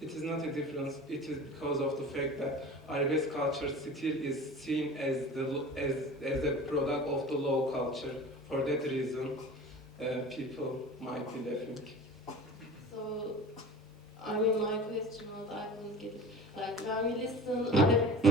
It is not a difference. It is because of the fact that Arabesque culture still is seen as a product of the low culture. For that reason, people might be laughing. So, I mean, my question was, I couldn't get it. Like, when we listen Arabesque.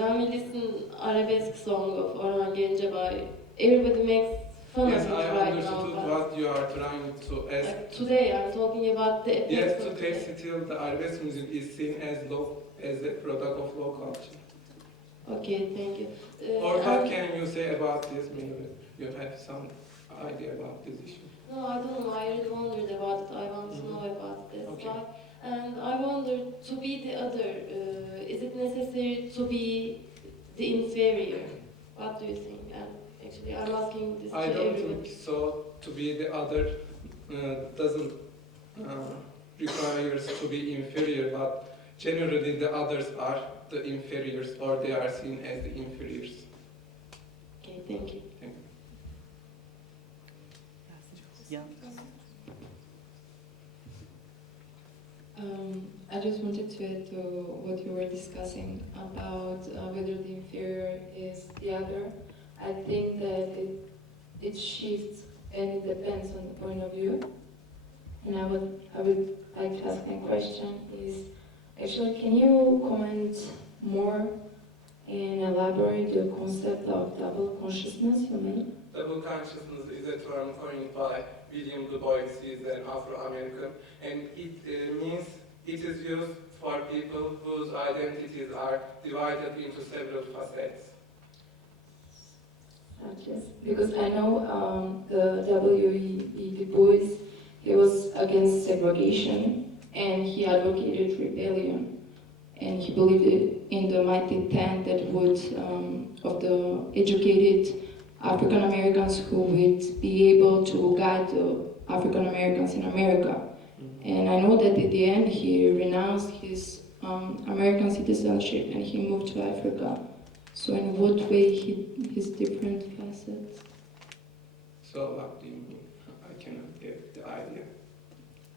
When we listen Arabesque song of Orhan Gencebay, everybody makes fun yes, of it I right understood now. what you are trying to ask. Like today, I'm talking about the effects. Yes, today still the Arabesque music is seen as a product of low culture. Okay, thank you. Or what can you say about this? Maybe you have some idea about this issue. No, I don't know. I really wondered about it. I want to know about this. Okay. Why? And I wonder, to be the other, is it necessary to be the inferior? What do you think? And actually, I'm asking this to everybody. I don't think so. To be the other doesn't require us to be inferior, but generally the others are the inferiors, or they are seen as the inferiors. Okay, thank you. Thank you. Yeah. I just wanted to add to what you were discussing about whether the inferior is the other. I think that it shifts and it depends on the point of view. And I would like to ask my question is, actually, can you comment more and elaborate the concept of double consciousness you made? Double consciousness is a term coined by William Du Bois, he is an Afro-American, and it means it is used for people whose identities are divided into several facets. Yes, because I know the W.E. Du Bois, he was against segregation and he advocated rebellion. And he believed in the mighty tent that would, of the educated African Americans who would be able to guide the African Americans in America. And I know that at the end he renounced his American citizenship and he moved to Africa. So in what way his different facets? So what do you mean? I cannot get the idea.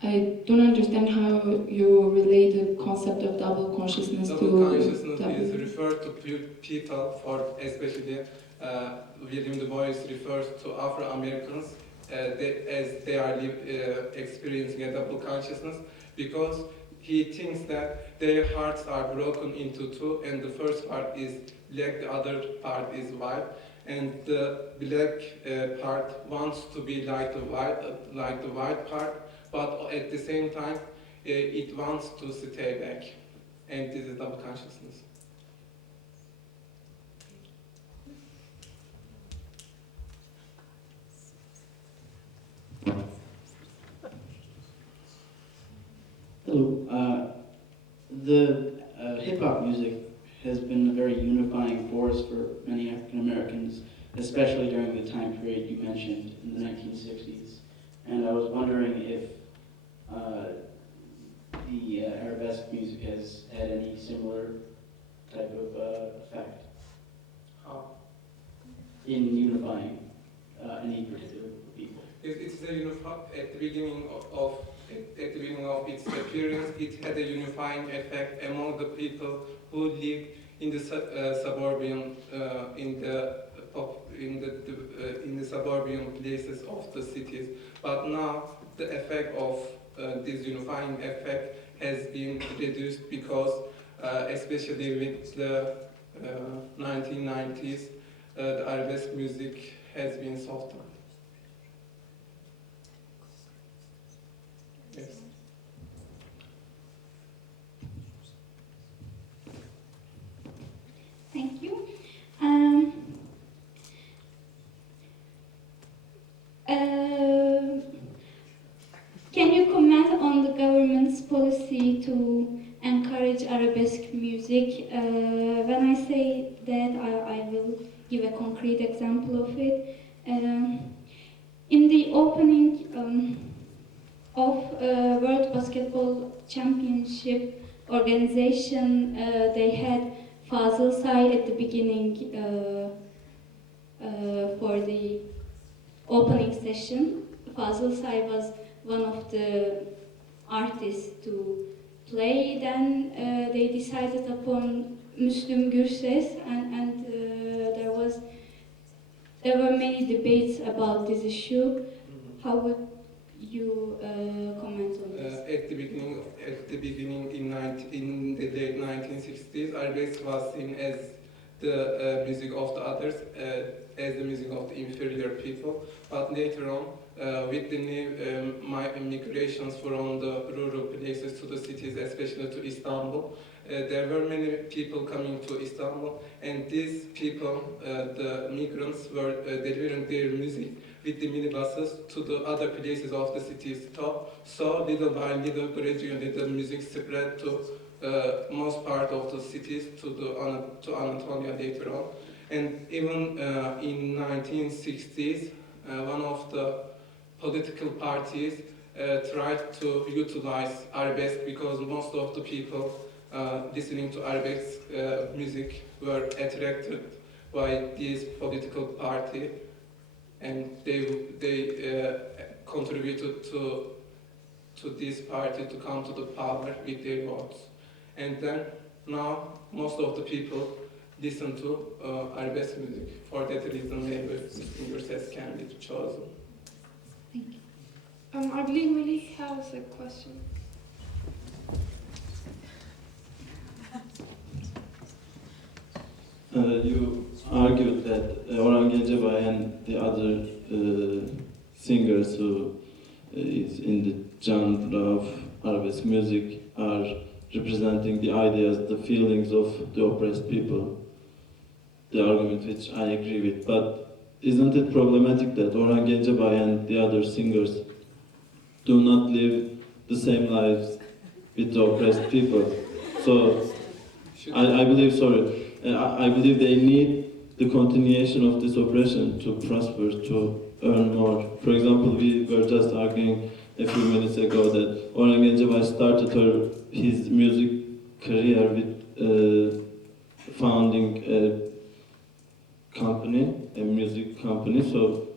I don't understand how you relate the concept of double consciousness to... Double consciousness is referred to people, for especially William Du Bois refers to Afro-Americans as they are experiencing a double consciousness, because he thinks that their hearts are broken into two, and the first part is black, the other part is white, and the black part wants to be like the white part, but at the same time it wants to stay back, and this is double consciousness. Hello. The hip-hop music has been a very unifying force for many African Americans, especially during the time period you mentioned in the 1960s. And I was wondering if the Arabesque music has had any similar type of effect in unifying any particular people. It's at the beginning of its appearance, it had a unifying effect among the people who lived in the suburban in the suburban places of the cities. But now the effect of this unifying effect has been reduced because, especially with the 1990s, the Arabesque music has been softened. Yes. Thank you. Can you comment on the government's policy to encourage Arabesque music? When I say that, I will give a concrete example of it. In the opening of World Basketball Championship organization, they had Fazıl Say at the beginning for the opening session. Fazıl Say was one of the artists to play. Then they decided upon Müslüm Gürses, and there were many debates about this issue. How would you comment on this? At the beginning in the late 1960s, Arabesque was seen as the music of the others, as the music of the inferior people. But later on, with the new migrations from the rural places to the cities, especially to Istanbul, there were many people coming to Istanbul, and these people, the migrants, were delivering their music with the minibuses to the other places of the city's top. So little by little, gradually the music spread to most part of the cities, to Anatolia later on. And even in 1960s, one of the political parties tried to utilize Arabesque because most of the people listening to Arabesque music were attracted by this political party, and they contributed to this party to come to the power with their votes. And then now most of the people listen to Arabesque music. For that reason, maybe singers can be chosen. Thank you. I believe Melih has a question. You argued that Orhan Gencebay and the other singers who is in the genre of Arabesque music are representing the ideas, the feelings of the oppressed people. The argument which I agree with, but isn't it problematic that Orhan Gencebay and the other singers do not live the same lives with the oppressed people? So I believe, I believe they need the continuation of this oppression to prosper, to earn more. For example, we were just arguing a few minutes ago that Orhan Gencebay started his music career with founding a music company. So,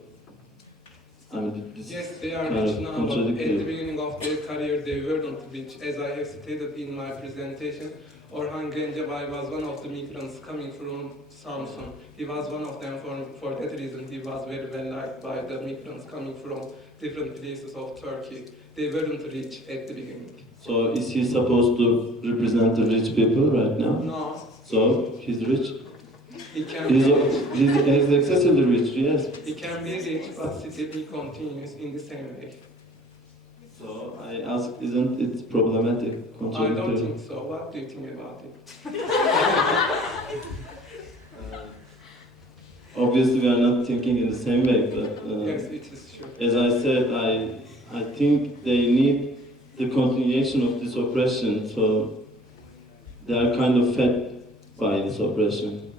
I mean, this Yes, they are kind rich of now, but at the contradictory. beginning of their career they weren't rich. As I have stated in my presentation, Orhan Gencebay was one of the migrants coming from Samsun. He was one of them. For that reason, he was very well liked by the migrants coming from different places of Turkey. They weren't rich at the beginning. So, is he supposed to represent the rich people right now? No, So, he's rich? he can be rich. He's excessively rich, yes. He can be rich, but still he continues in the same way. So, I ask, isn't it problematic? I Contradictory? don't think so. What do you think about it? Obviously, we are not thinking in the same way, but Yes, it is true. as I said, I think they need the continuation of this oppression, so they are kind of fed by this oppression.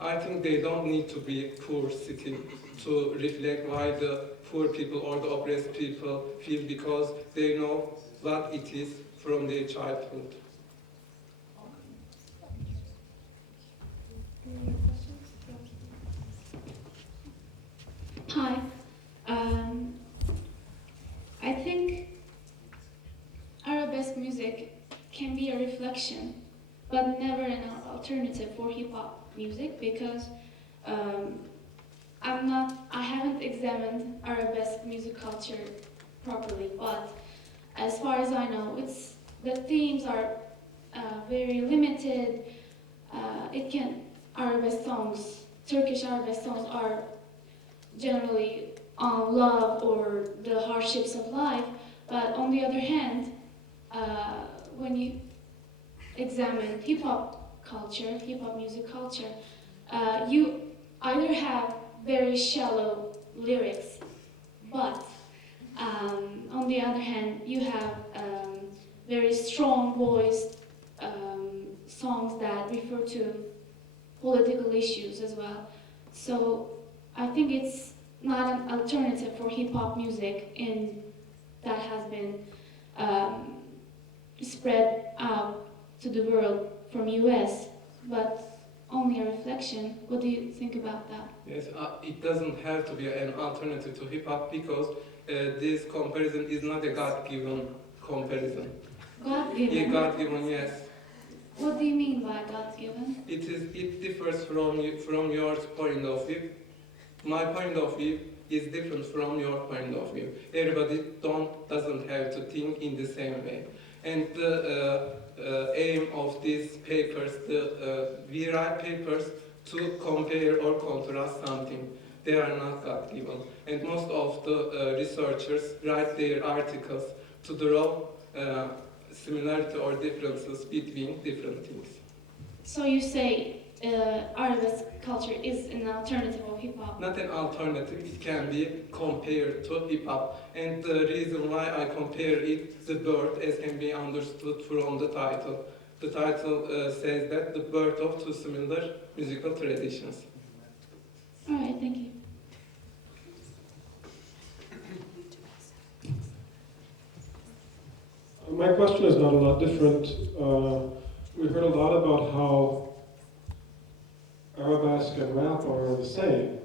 I think they don't need to be poor city to reflect why the poor people or the oppressed people feel, because they know what it is from their childhood. Hi. I think Arabesque music can be a reflection, but never an alternative for hip-hop music, because I haven't examined Arabesque music culture properly, but as far as I know, the themes are very limited. Arabesque songs, Turkish Arabesque songs are generally on love or the hardships of life, but on the other hand, when you examine hip-hop music culture, you either have very shallow lyrics, but on the other hand, you have very strong voiced songs that refer to political issues as well. So I think it's not an alternative for hip-hop music that has been spread out to the world from US. but only a reflection. What do you think about that? Yes, it doesn't have to be an alternative to hip hop because this comparison is not a God-given comparison. God-given? Yeah, God-given, yes. What do you mean by God-given? It differs from your point of view. My point of view is different from your point of view. Everybody doesn't have to think in the same way. And the aim of these papers, we write papers to compare or contrast something. They are not God-given. And most of the researchers write their articles to draw similarity or differences between different things. So you say Arabesque culture is an alternative of hip-hop? Not an alternative, it can be compared to hip-hop. And the reason why I compare it, the birth, as can be understood from the title. The title says that the birth of two similar musical traditions. All right, thank you. My question is not a lot different. We heard a lot about how Arabesque and rap are the same.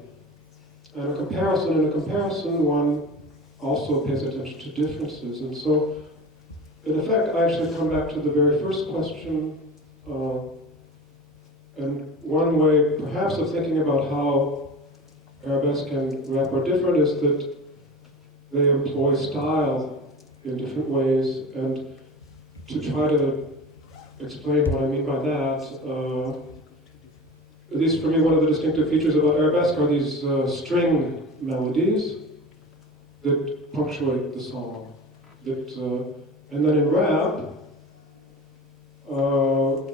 And in a comparison, one also pays attention to differences. And so, in effect, I actually come back to the very first question. And one way, perhaps, of thinking about how Arabesque and rap are different is that they employ style in different ways. And to try to explain what I mean by that, at least for me, one of the distinctive features about Arabesque are these string melodies that punctuate the song. And then in rap,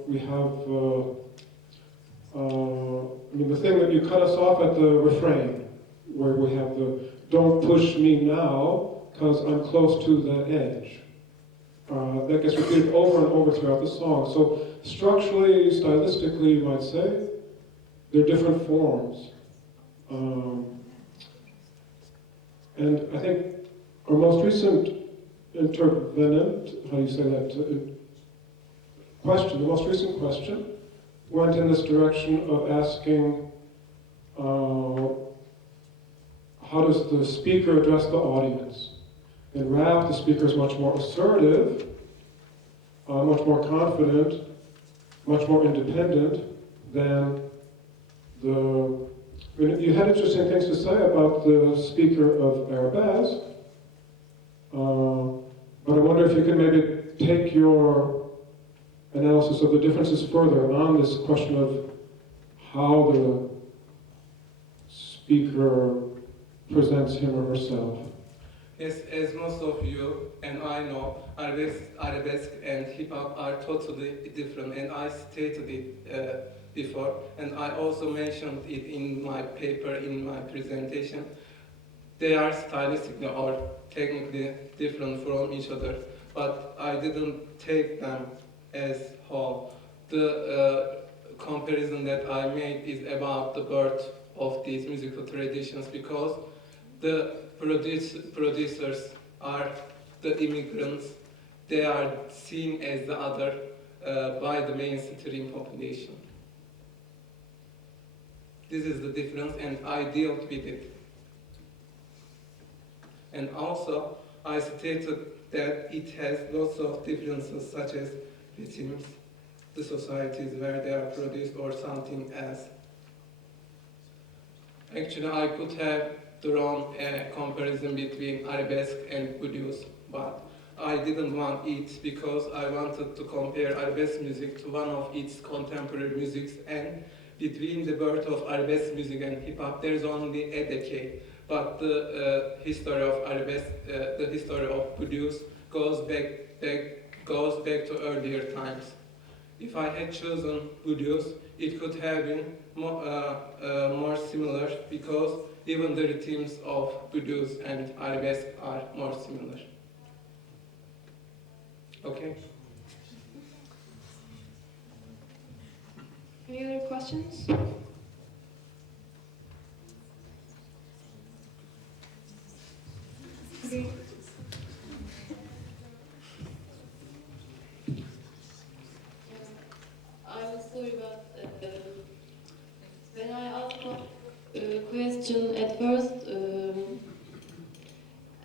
we have, the thing that you cut us off at the refrain, where we have the "don't push me now, because I'm close to that edge." That gets repeated over and over throughout the song. So structurally, stylistically, you might say, they're different forms. And I think our most recent intervenant, how do you say that, the most recent question, went in this direction of asking, how does the speaker address the audience? In rap, the speaker is much more assertive, much more confident, much more independent than you had interesting things to say about the speaker of Arabesque, but I wonder if you could maybe take your analysis of the differences further on this question of how the speaker presents him or herself. Yes, as most of you and I know, Arabesque and hip-hop are totally different, and I stated it before, and I also mentioned it in my paper, in my presentation. They are stylistically or technically different from each other, but I didn't take them as whole. The comparison that I made is about the birth of these musical traditions, because the producers are the immigrants. They are seen as the other by the mainstream population. This is the difference, and I dealt with it. And also, I stated that it has lots of differences, such as rhythms, the societies where they are produced, or something else. Actually, I could have drawn a comparison between Arabesque and blues, but I didn't want it because I wanted to compare Arabesque music to one of its contemporary musics, and between the birth of Arabesque music and hip-hop, there's only a decade. But the history of Arabesque, the history of blues goes back to earlier times. If I had chosen blues, it could have been more similar, because even the rhythms of blues and Arabesque are more similar. Okay? Any other questions? Okay. I will story about question at first,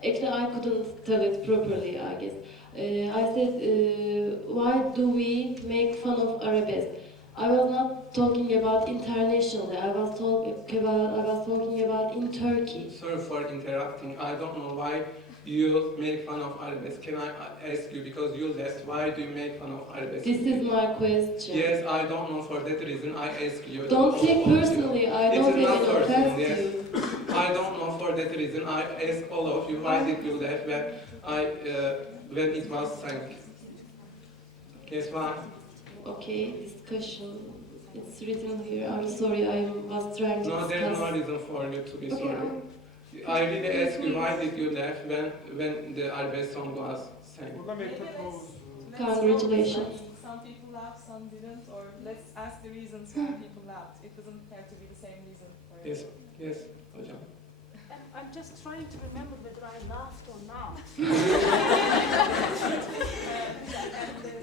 actually I couldn't tell it properly, I guess. I said, why do we make fun of Arabesque? I was not talking about internationally, I was talking about in Turkey. Sorry for interrupting. I don't know why you make fun of Arabesque. Can I ask you, because you left, why do you make fun of Arabesque? This is my question. Yes, I don't know, for that reason I ask you. Don't take personally, I don't even offend yes. you. I don't know, for that reason I ask all of you, why did you left when it was sung? Yes, why? Okay, discussion. It's written here. I'm sorry, I was trying to No, discuss. there's no reason for you to be Okay, sorry. I really ask you, why did you laugh when the Arabesque song was sang? Congratulations. Some people laughed, some didn't, or let's ask the reasons why people laughed. It doesn't have to be the same reason for Yes, everyone. yes, hocam. I'm just trying to remember whether I laughed or not.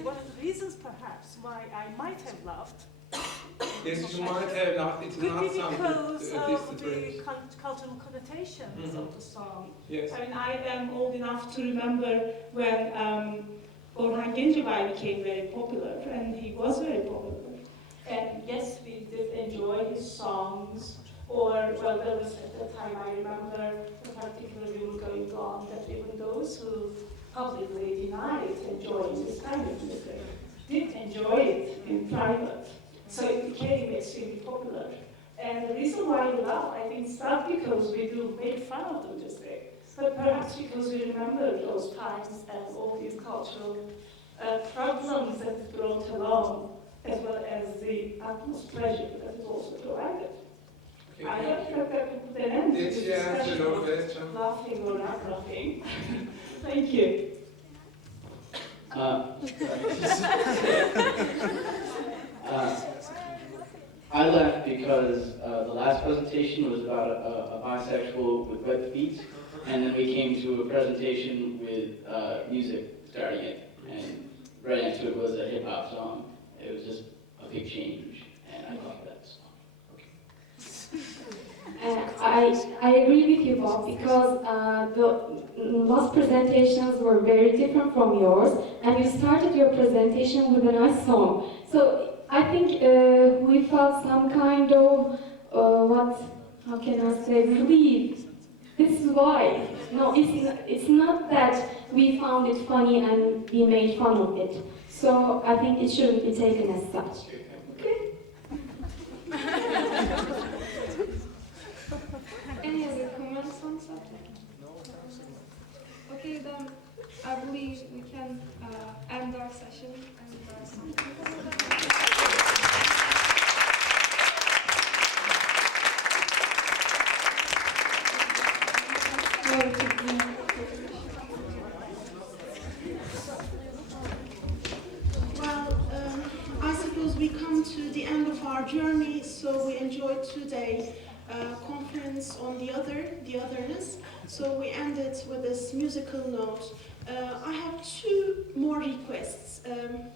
One of the reasons, perhaps, why I might have laughed Yes, you might have laughed. It's could not be something because of the distant. cultural connotations of the song. Yes. I mean, I am old enough to remember when Orhan Gencebay became very popular, and he was very popular. And yes, we did enjoy his songs, or, well, there was at that time, I remember a particular rule going on that even those who publicly denied enjoying this kind of music did enjoy it in private. So it became extremely popular. And the reason why we laugh, I think, is not because we do make fun of the music, but perhaps because we remember those times and all these cultural problems that it brought along, as well as the utmost pleasure that it also provided. Okay, I thank hope that we put an end to Did this she answer discussion your of question? laughing or not laughing. Thank you. I left because the last presentation was about a bisexual with web feet, and then we came to a presentation with music starting it, and right next to it was a hip hop song. It was just a big change, and I love that song. I agree with you, Bob, because the last presentations were very different from yours, and you started your presentation with a nice song. So I think we felt some kind of, how can I say, relief. This is why. No, it's not that we found it funny and we made fun of it. So I think it shouldn't be taken as such. Okay? Any other comments on the subject? Okay, then I believe we can end our session. I suppose we come to the end of our journey, so we enjoyed today's conference on the otherness. So we ended with this musical note. I have two more requests, and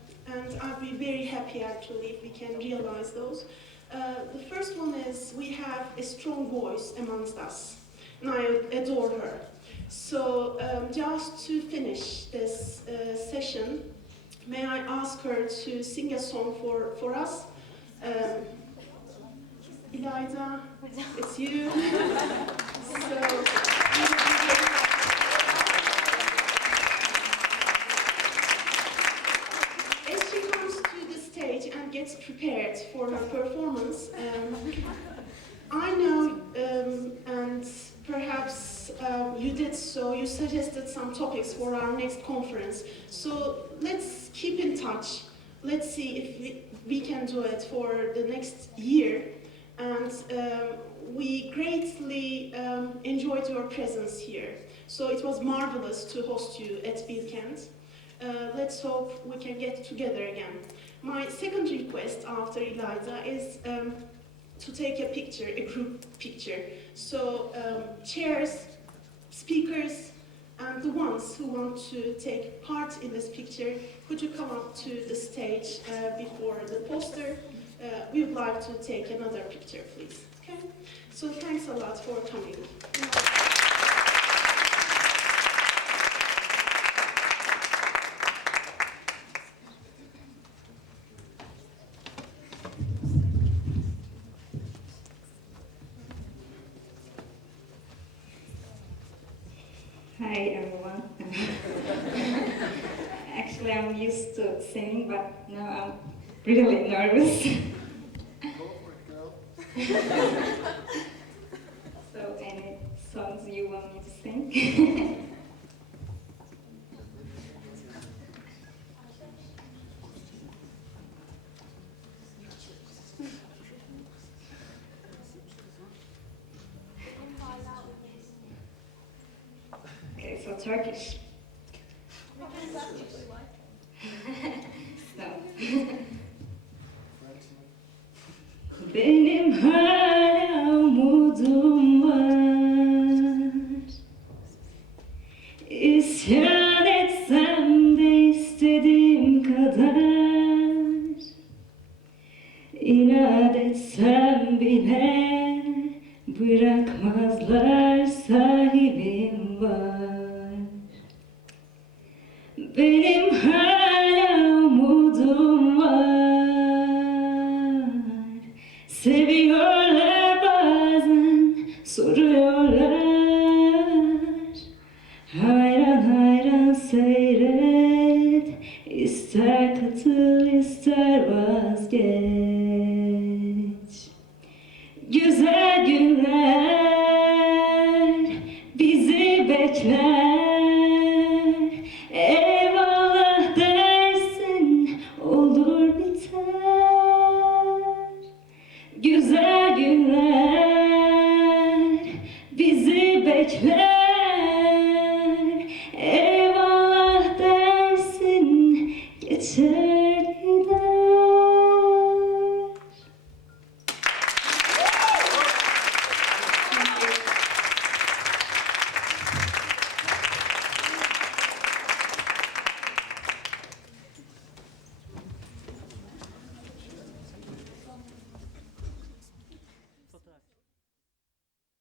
I'd be very happy actually if we can realize those. The first one is we have a strong voice amongst us, and I adore her. So just to finish this session, may I ask her to sing a song for us? Eliza, it's you. As she comes to the stage and gets prepared for her performance, I know, and perhaps you did so, you suggested some topics for our next conference. So let's keep in touch. Let's see if we can do it for the next year. And we greatly enjoyed your presence here. So it was marvelous to host you at Bilkent. Let's hope we can get together again. My second request after Eliza is to take a picture, a group picture. So chairs, speakers, and the ones who want to take part in this picture, could you come up to the stage before the poster? We would like to take another picture, please. Okay? Okay? So thanks a lot for coming. Hi everyone. Actually, I'm used to singing, but now I'm really nervous. Go for it, girl. So, any songs you want me to sing? Okay, so Turkish. So. Benim hala umudum var. İsyan etsem de istediğim kadar. İnat etsem bile bırakmazlar, sahibim var. Benim hala umudum var. Seviyorlar bazen, soruyorlar. Hayran hayran seyret, ister katıl ister vazgeç.